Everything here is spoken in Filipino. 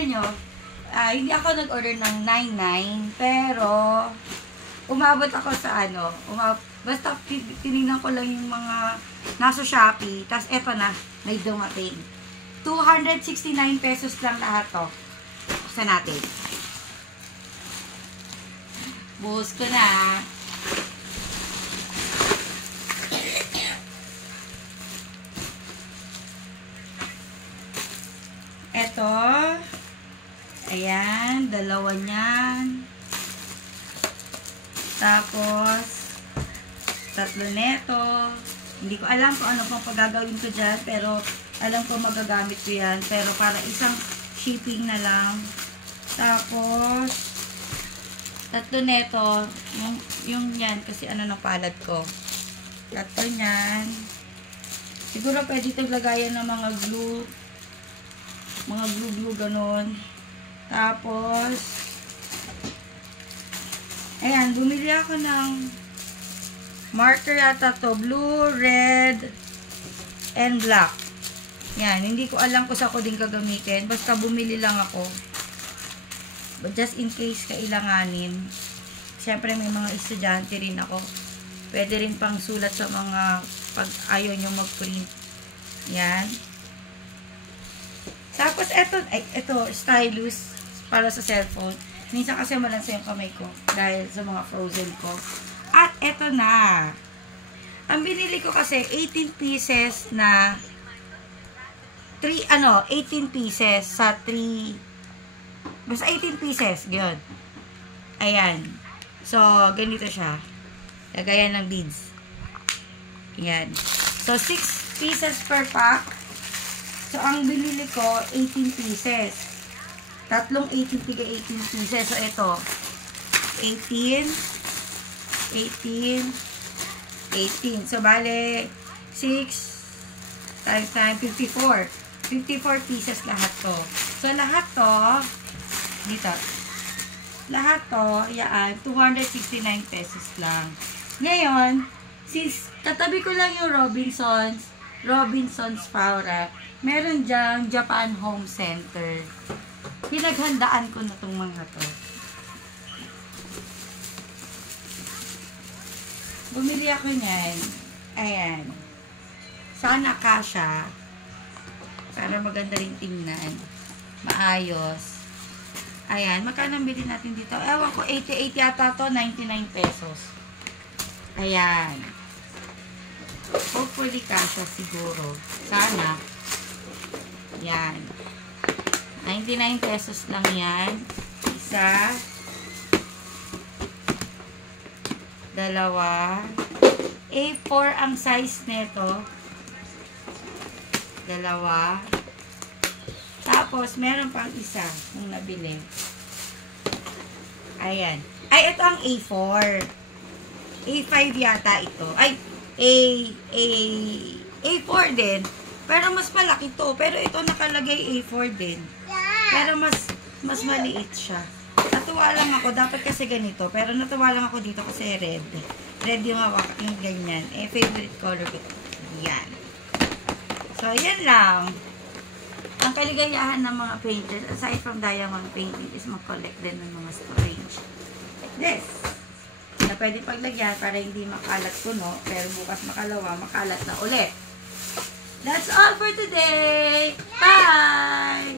ano nyo, hindi ako nag-order ng 99, pero umabot ako sa ano, basta tinignan ko lang yung mga nasa Shopee, tas eto na, may dumating. 269 pesos lang lahat to. Buksan natin. Buhos ko na. Eto. Ayan, dalawa niyan. Tapos, tatlo neto. Hindi ko alam kung ano pang pagagawin ko dyan, pero alam ko magagamit ko yan. Pero para isang shipping na lang. Tapos, tatlo neto. Yung yan, kasi ano ng palad ko. Tatlo niyan. Siguro pwede ito lagayan ng mga glue. Mga glue ganun. Tapos, ayan, bumili ako ng marker yata to. Blue, red, and black. Yan, hindi ko alam kung saan ko din gagamitin. Basta bumili lang ako. But just in case kailanganin. Siyempre may mga estudyante rin ako. Pwede rin pang sulat sa mga pag ayaw nyo mag-print. Yan. Tapos ito, stylus para sa cellphone. Minsan kasi malansa yung kamay ko dahil sa mga frozen ko. At ito na. Ang binili ko kasi 18 pieces na 18 pieces sa 3. Basta 18 pieces, yun. Ayan. So, ganito siya. Lagayan ng beads. Ayan. So, 6 pieces per pack. So, ang binili ko, 18 pieces. Tatlong 18, tiga 18 pieces. So, ito. 18. 18. 18. So, bale, 6 times 54. 54 pieces lahat to. So, lahat to, dito. Lahat to, yan, 269 pesos lang. Ngayon, since katabi ko lang yung Robinson's Power, meron dyang Japan Home Center. Pinaghandaan ko na itong mga to. Bumili ako niyan. Ayan. Sana kasha. Para maganda rin tingnan. Maayos. Ayan. Magkano ang bilhin natin dito? Ewan ko, 88 yata to, 99 pesos. Ayan. Hopefully kasha siguro. Sana. Ayan. 99 pesos lang yan. Isa. Dalawa. A4 ang size nito. Dalawa. Tapos, meron pang isa kung nabili. Ayan. Ay, ito ang A4. A5 yata ito. Ay, A4 din. Pero mas malaki to. Pero ito nakalagay A4 din. Pero mas maliit siya. Natuwa lang ako. Dapat kasi ganito. Pero natuwa lang ako dito kasi red. Red yung ganyan. Favorite color ko. Yan. So, yan lang. Ang kaligayahan ng mga painters, aside from diamond painting, is mag-collect din ng mga storage. Like this. Na pwede paglagyan para hindi makalat puno. Pero bukas makalawa, makalat na ulit. That's all for today. Bye!